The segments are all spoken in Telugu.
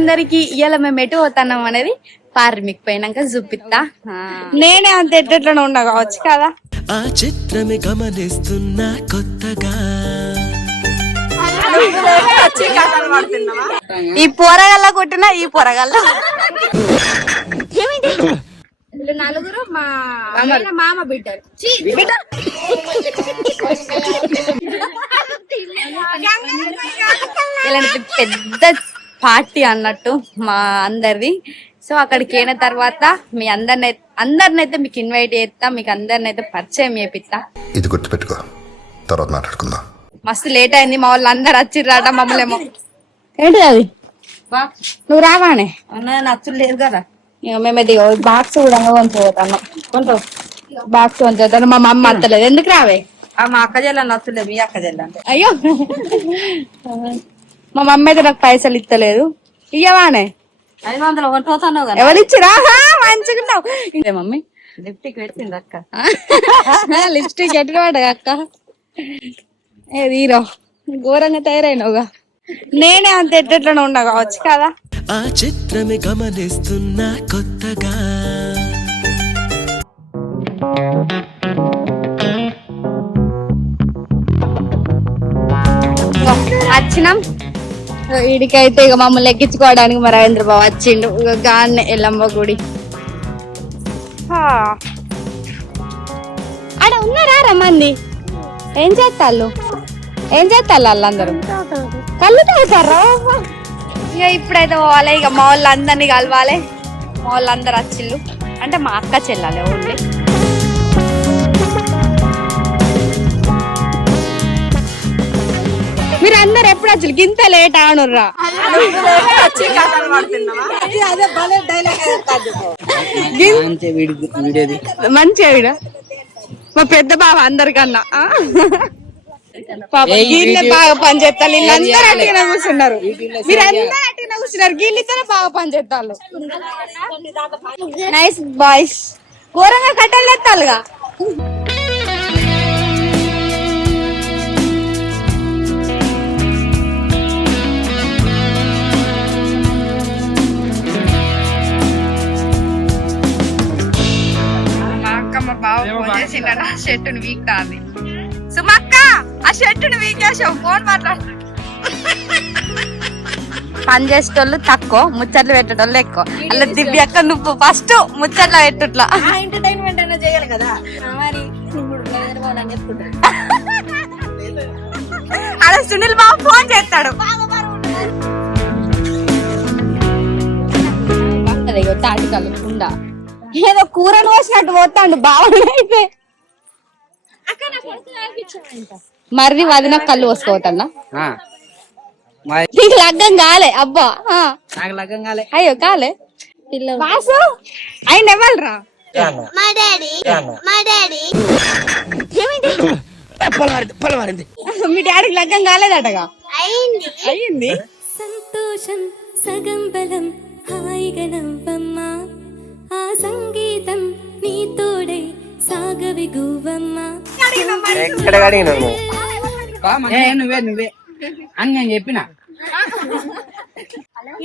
అందరికి ఇవాళ మేము ఎటు పోతున్నాం అనేది పారి మీకు పోయినాక చూపిస్తా నేనే అంత ఎట్టెట్లనే ఉన్నా కావచ్చు కదా. ఆ చిత్రమే గమనిస్తున్నా కొత్తగా. ఈ పొరగల్ల కొట్టిన ఈ పొరగల్ల వీళ్ళు నలుగురు మా మామ బిడ్డలు. ఇలాంటి పెద్ద పార్టీ అన్నట్టు మా అందరిది. సో అక్కడికి అయిన తర్వాత మీ అందరిని అందరినైతే మీకు ఇన్వైట్ చేస్తా మీకు అందరినైతే పరిచయం చేపిస్తా. ఇది గుర్తుపెట్టుకో. తర్వాత మాట్లాడుకుందాం. మస్తు లేట్ అయింది మా వాళ్ళు అందరు వచ్చిర్రాట మమ్మల్ని ఏమో ఏంటిది అది నువ్వు రావానే? నచ్చులు లేదు కదా. ఇక మేమైతే బాక్స్ కూడా కొంచెం కొంచెం బాక్స్ కొంచెం మా మమ్మ అత్తలేదు. ఎందుకు రావే? ఆ మా అక్క చెల్ల నచ్చులే మీ అక్క చెల్ల అంటే. అయ్యో. మా మమ్మీ అయితే నాకు పైసలు ఇస్తలేదు. ఇయ్యవానే. ఐదు వందలు ఒకటి పోతాను కదా. ఎవరు ఇచ్చిరా మంచిగున్నావు. ఇదే మమ్మీ. లిఫ్ట్కి పెట్టింది అక్క. లిప్స్టిక్ ఎట్లా పడ్డా అక్క? ఏ హీరో ఘోరంగా తయారైనవుగా. నేనే అంత ఎట్టెట్లనే ఉన్నా కావచ్చు కదా. ఆ చిత్రమే గమనిస్తున్నా కొత్తగా. వచ్చినాం వీడికైతే ఇక మమ్మల్ని ఎక్కించుకోవడానికి మా బాబు వచ్చిండు. ఇక గాన్నే ఎల్లమ్మ గుడి. ఆడ ఉన్నారా రమ్మంది? ఏం చేస్తాళ్ళు? ఏం చేస్తాళ్ళు వాళ్ళందరూ? కళ్ళు తాగుతారా? ఇక ఇప్పుడైతే పోవాలి. ఇక మా వాళ్ళందరినీ కలవాలి. మా వాళ్ళందరూ వచ్చిళ్ళు. అంటే మా అక్క చెల్లాలి ఓన్లీ. మీరు అందరు ఎప్పుడు వచ్చి గింత లేట్ ఆనుర్రా? మంచిగా వీడ. మా పెద్ద బావ అందరికన్నా. వీళ్ళే బాగా పని చేస్తారు వీళ్ళందరూ అట్టిగా కూర్చున్నారు. మీరు అందరూ అట్టిగా కూర్చున్నారు. వీళ్ళిద్దరే బాగా పని చేస్తారు నైస్ బాయ్స్ ఘోరంగా కట్టలు ఎత్తాలుగా చేసిండ నా షర్టుని వీక్తాంది. సుమక్క ఆ షర్టుని వీకేసావు ఫోన్ మాట్లాడు. పని చేసేటోళ్ళు తక్కువ ముచ్చట్లు పెట్టేటోళ్ళు ఎక్కువ. అలా దివ్య అక్క నువ్వు ఫస్ట్ ముచ్చట్ల పెట్టుట్లా. ఎంటర్టైన్మెంట్ అయినా చేయాలి కదా. మరి అలా సునీల్ బాబు ఫోన్ చేస్తాడు. తాటికలు కుండ. ఏదో కూరను పోసినట్టు పోతాడు బాగుంది మర్రి వదిన కళ్ళు పోసుకోవద్దన్నా నీకు లగ్గం కాలే అబ్బా. నాకు లగ్గం కాలే. అయ్యో కాలే. వాసు ఆయన ఎవరురా? మీ డాడీకి లగ్గం కాలేదటగా? అయ్యింది సంతోషం సగం బలం హాయిగా నవ్వమ్మా ఆ సంగీతం నీ తోడై సాగవి గువ్వమ్మా ఏ నువ్వే నువ్వే. అని నేను చెప్పిన.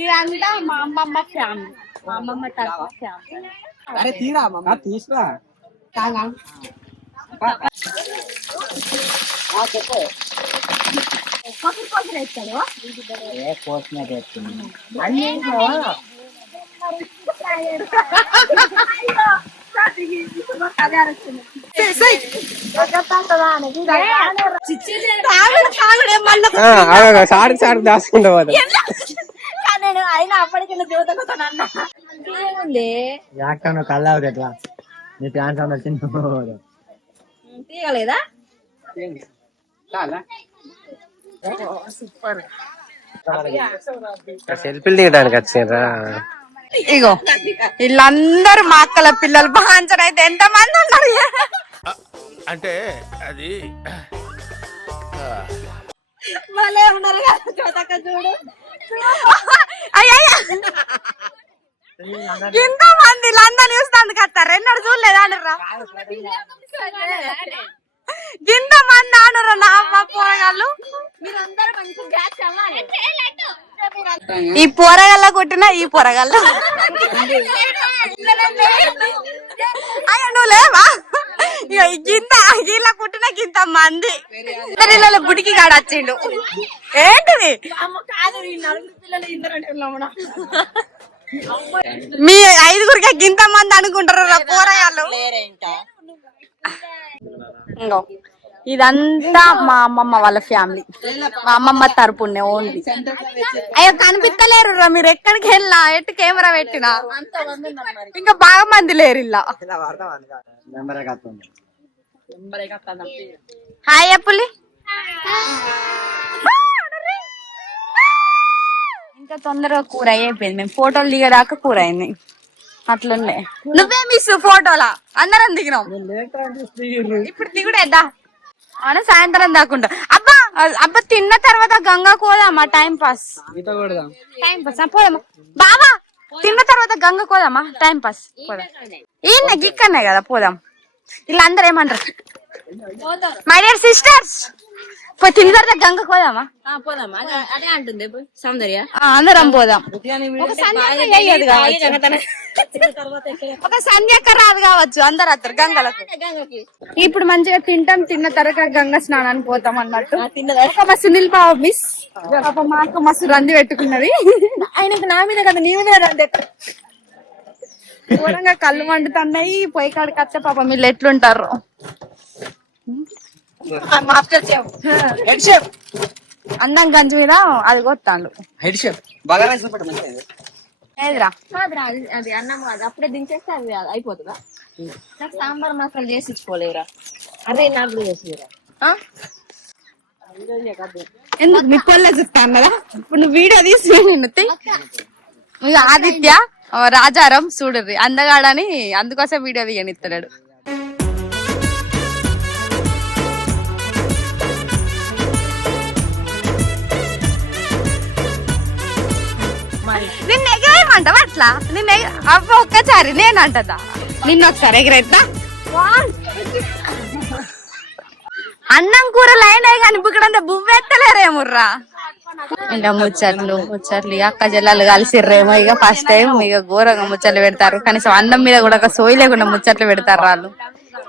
ఇదంతా మా అమ్మమ్మ ఫ్యామిలీ మా అమ్మమ్మ తరఫు ఫ్యామిలీ అరే తీరా అమ్మమ్మ తీసుకురా ఏ కోసినట్టు ఎత్తుంది. అన్నీ? సాడికి సాడికి దాచుకుంటా పోతా. నేను అయినా అన్న. నువ్వు కళ్ళావు ఎట్లా నీ సౌండ్ వచ్చింది? తీయలేదా సెల్ఫీలు దిగడానికి వచ్చిండ్రా. ఇగో వీళ్ళందరూ మా అక్కల పిల్లలు. బాంచర్ అయితే ఎంత మంది ఉన్నారు అంటే అది భలే ఉన్నారు కదా చూడు. మంది లందన్ చూస్తాను కత్తారు ఎన్నడు చూడలేదు అనరా ఇంత మంది అనరు నా అమ్మ పోరగాళ్ళు. ఈ పోరగల్ల కొట్టిన ఈ పొరగల్ల నువ్వు లేవా? గింత ఇలా కుట్టిన గింత మంది. ఇళ్ళ గుడికి కాడొచ్చిండు ఏంటిది? మీ ఐదుగురికి గింత మంది అనుకుంటారు పోరగాళ్ళు. ఇంగో. ఇదంతా మా అమ్మమ్మ వాళ్ళ ఫ్యామిలీ. మా అమ్మమ్మ తరపునే ఓన్లీ. అయ్యో కనిపిస్తలేరు రా మీరు ఎక్కడికి వెళ్ళినా ఎట్టు కెమెరా పెట్టినా. ఇంకా బాగా మంది లేరు ఇలా. హాయ్ అప్పులి. ఇంకా తొందరగా కూర అయిపోయింది. మేము ఫోటోలు దిగదాకా కూర అయింది. అట్లుండే. నువ్వే మిస్ ఫోటోలా? అందరం దిగినాం. ఇప్పుడు దిగుడేద్దా? అవునా? సాయంత్రం దాకుంటా అబ్బా అబ్బా తిన్న తర్వాత గంగా పోదామా టైం పాస్ టైం పాస్ పోదామా? బావా తిన్న తర్వాత గంగ పోదామా టైం పాస్ పోదాం. ఈయన గిక్కనే కదా పోదాం. ఇలా అందరు ఏమంటారు? మై డియర్ సిస్టర్స్ పోయి తిన్న తర్వాత గంగ పోదామా? పోదామా అదే అంటుంది. సౌందర్య. ఆ, అందరం పోదాం. ఒక సంధ్యక్క రాదు కావచ్చు. అందరు అత్తరు గంగలకు ఇప్పుడు మంచిగా తింటాం. తిన్న తర్వాత గంగ స్నానానికి పోతాం అన్నట్టు. ఒక మా సునీల్ బాబు మిస్ పాప మాకు మస్తు రంది పెట్టుకున్నది. ఆయనకు నా మీద కదా నీ మీద రంది ఘోరంగా కళ్ళు మండుతున్నాయి. పొయ్యి కాడికి వస్తే పాప మీరు ఎట్లుంటారు? అందం గంజి మీద అది కొత్తాడు. హెడ్ షేప్ బాగా రైస్ కాదురా అది అది అన్నం కాదు. అప్పుడే దించేస్తే అది అయిపోతుందా? నాకు సాంబార్ మసాలా చేసి ఇచ్చుకోలేవురా అదే నాకు కూడా చేసిరా ఎందుకు? మీ పొల్లే చూస్తా అన్నదా ఇప్పుడు నువ్వు వీడియో తీసి నిన్ను. తీ. ఇక ఆదిత్య ఆ, రాజారాం చూడర్రి అందగాడని అందుకోసం వీడియో తీయనిస్తున్నాడు ఎగరేయమంటావా అట్లా? నిన్న అవ్వ ఒక్కసారి నేను అంటదా నిన్న ఒకసారి ఎగరేద్దా అన్నం కూరలు అయినాయి కానీ ఇక్కడ బువ్వెత్తలేరేముర్రా ఇంకా ముచ్చట్లు ముచ్చట్లు ఇక అక్క జల్లాలు కలిసిర్రేమో ఇక ఫస్ట్ టైం ఇక ఘోరంగా ముచ్చట్లు పెడతారు. కనీసం అన్నం మీద కూడా ఒక సోయి లేకుండా ముచ్చట్లు పెడతారు వాళ్ళు.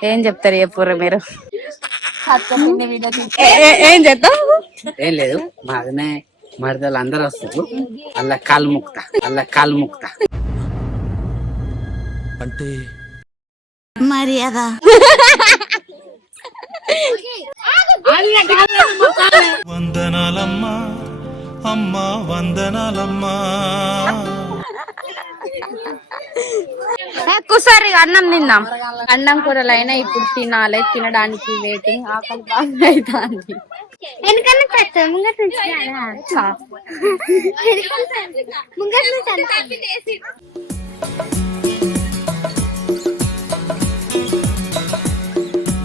ఏం చెప్తారు చెప్పుర్రు మీరు? ఏ- చేద్దాం ఏం లేదు మా అదనే మరదలు అందరు వస్తారు. అలా కాలు ముక్త అలా కాలు ముక్త అంటే వందనాలమ్మా అమ్మా వందనాలమ్మా. ఎక్కువసారి అన్నం తిన్నాం అన్నం కూరలు అయినా ఇప్పుడు తినాలి తినడానికి వెయిటింగ్ ఆకలి బాగా అవుతుంది ఎందుకన్నా ముంగట్ నుంచి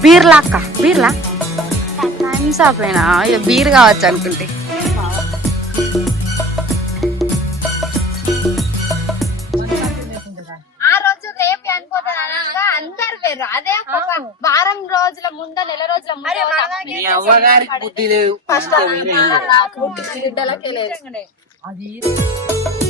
బీర్లా అక్క బీర్లా? టైమ్స్ అయినా ఇక బీర్ కావచ్చు అనుకుంటే. వేరు అదే ఒక వారం రోజుల ముందు నెల రోజుల ముందు మీ అవ్వగారికి బుద్ధి లేదు బిడ్డలకే లేదు నవ్వే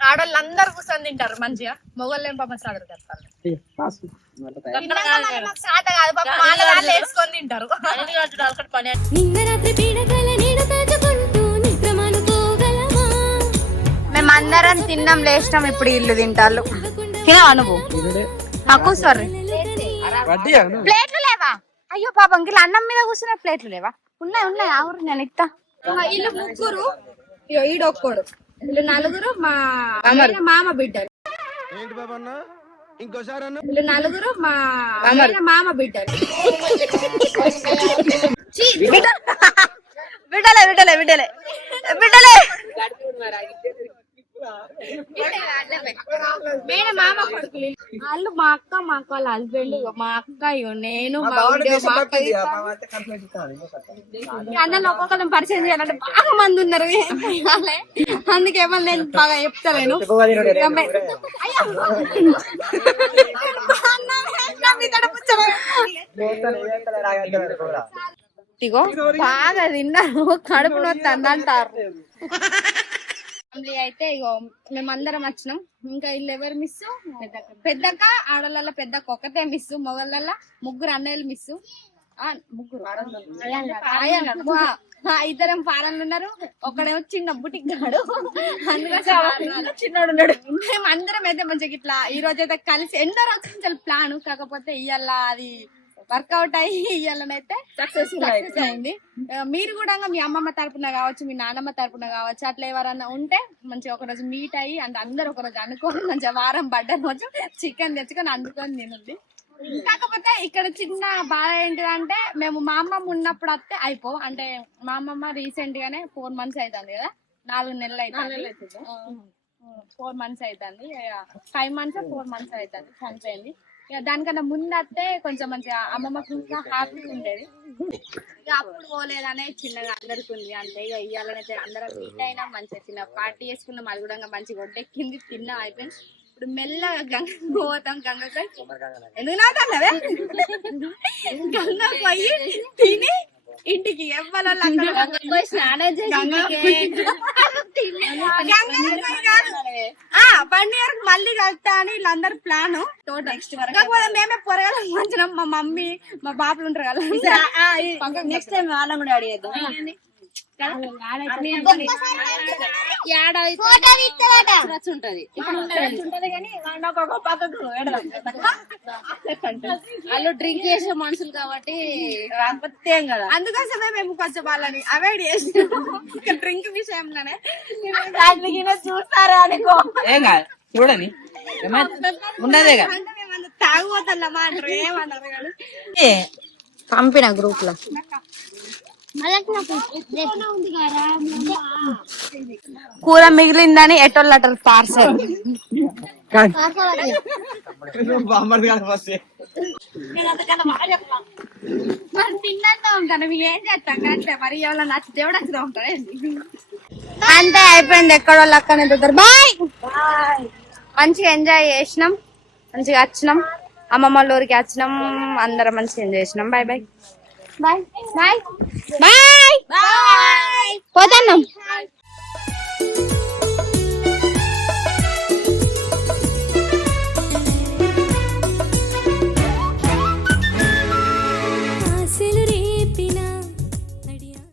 ఆడవాళ్ళు అందరు కూర్చొని తింటారు మంచిగా. మొగోళ్ళు ఏం పాపం సాగరు కడతారు సాట కాదు పాపం వాళ్ళ వాళ్ళు వేసుకొని తింటారు. నిన్న రాత్రి పీడకల నీడ తాచుకుంటూ నిద్రమానుకోగలమా మేమందరం తిన్నాం లేచినాం ఇప్పుడు ఇల్లు తింటారు తినవా నువ్వు? నాకు సారీ ప్లేట్లు లేవా? అయ్యో పాపం గిట్ల అన్నం మీద కూర్చున్న ప్లేట్లు లేవా? ఉన్నాయి ఉన్నాయి ఆగురు నేను ఇస్తా వీళ్ళు ముగ్గురు. ఈడొక్కడు. వీళ్ళు నలుగురు మా ఆయన మామ బిడ్డలు. ఏంటి బాబా ఇంకోసారి అన్న. వీళ్ళు నలుగురు మా ఆయన మామ బిడ్డలే మేడం మామ కొడుకులు వాళ్ళు మా అక్క మా అక్క వాళ్ళ హస్బెండ్ మా అక్క నేను మా అందరిని ఒక్కొక్కరిని పరిచయం చేయాలంటే బాగా మంది ఉన్నారు ఏం చేయాలి? అందుకే మళ్ళీ నేను బాగా చెప్తలేను అయ్యో. నా మీద కూర్చోబె. ఇగో బాగా తిన్నారు కడుపు నొత్తంది అంటారు ఫ్యామిలీ అయితే ఇగో మేమందరం వచ్చినాం. ఇంకా వీళ్ళు ఎవరు మిస్ పెద్దక్క ఆడళ్ళ పెద్దక్క ఒకటే మిస్ మొగళ్ళ ముగ్గురు అన్నయ్యలు మిస్ ముగ్గురు? ఇద్దరం ఫారెన్లు ఉన్నారు. ఒకడేమో చిన్న బుటిక్ గాడు చిన్నోడు ఉన్నాడు. మేము అందరం అయితే మంచిగా ఇట్లా ఈ రోజు అయితే కలిసి రోజుల ప్లాన్. కాకపోతే ఇవాళ అది వర్కౌట్ అయ్యి ఇవాళనైతే సక్సెస్ఫుల్ అయింది. మీరు కూడా మీ అమ్మమ్మ తరపున కావచ్చు మీ నాన్నమ్మ తరపున కావచ్చు అట్లా ఎవరన్నా ఉంటే మంచిగా ఒక రోజు మీట్ అయ్యి అంటే అందరు ఒక రోజు అనుకోని మంచిగా వారం పడ్డ రోజు చికెన్ తెచ్చుకొని అందుకొని తినండి. కాకపోతే ఇక్కడ చిన్న బాధ ఏంటిదంటే మేము మా అమ్మమ్మ ఉన్నప్పుడు వస్తే అయిపో. అంటే మా అమ్మమ్మ రీసెంట్ గానే ఫోర్ మంత్స్ అవుతుంది కదా నాలుగు నెలలు అవుతుంది ఫోర్ మంత్స్ అవుతుంది ఫైవ్ మంత్స్ ఫోర్ మంత్స్ అవుతుంది చనిపోయింది. దానికన్నా ముందు వస్తే కొంచెం మంచిగా అమ్మమ్మకి ఇంకా హ్యాపీ ఉండేది. ఇక అప్పుడు పోలేదనే చిన్నగా అందరికి ఉంది అంటే ఇక ఇయ్యాలనైతే అందరం మీట్ అయినా మంచిగా చిన్న పార్టీ చేసుకున్నాం అది కూడా మంచిగా ఒడ్డెక్కింది తిన్నాం అయిపోయింది. ఇప్పుడు మెల్లగా గంగ పోతాం గంగకి ఎందుకు నాకన్నవే గంగ పోయి తిని ఇంటికి ఎవ్వరో పోయి స్నానం చేసి వన్ ఇయర్ మళ్ళీ కలుతా అని వీళ్ళందరూ ప్లాన్ నెక్స్ట్ కాకపోతే మేమే పొరగాల మంచిగా మా మమ్మీ మా బాబులు ఉంటారు కదా నెక్స్ట్ టైం వాళ్ళని కూడా అడిగేద్దాం. ఉంటది. వాళ్ళు డ్రింక్ చేసే మనుషులు కాబట్టి కదా? అందుకోసమే మేము కొంచెం వాళ్ళని అవాయిడ్ చేసినాం. డ్రింక్ విషయంలోనే. చూస్తారా అనుకో ఏం కాదు చూడని. ఉన్నదే కదా. తాగుపోతున్నమా అంటారు ఏమన్నారు కానీ. పంపిన గ్రూప్లో కూర మిగిలిందని ఎటోళ్ళు అటల్ పార్సల్. అంతే అయిపోయింది ఎక్కడో అక్కనే దగ్గర బాయ్! మంచిగా ఎంజాయ్ చేసినాం. మంచిగా వచ్చినాం. అమ్మమ్మ ఊరికి వచ్చినాం. అందరం మంచిగా ఎంజాయ్ చేసినాం. Bye bye. Bye bye bye bye పోతాను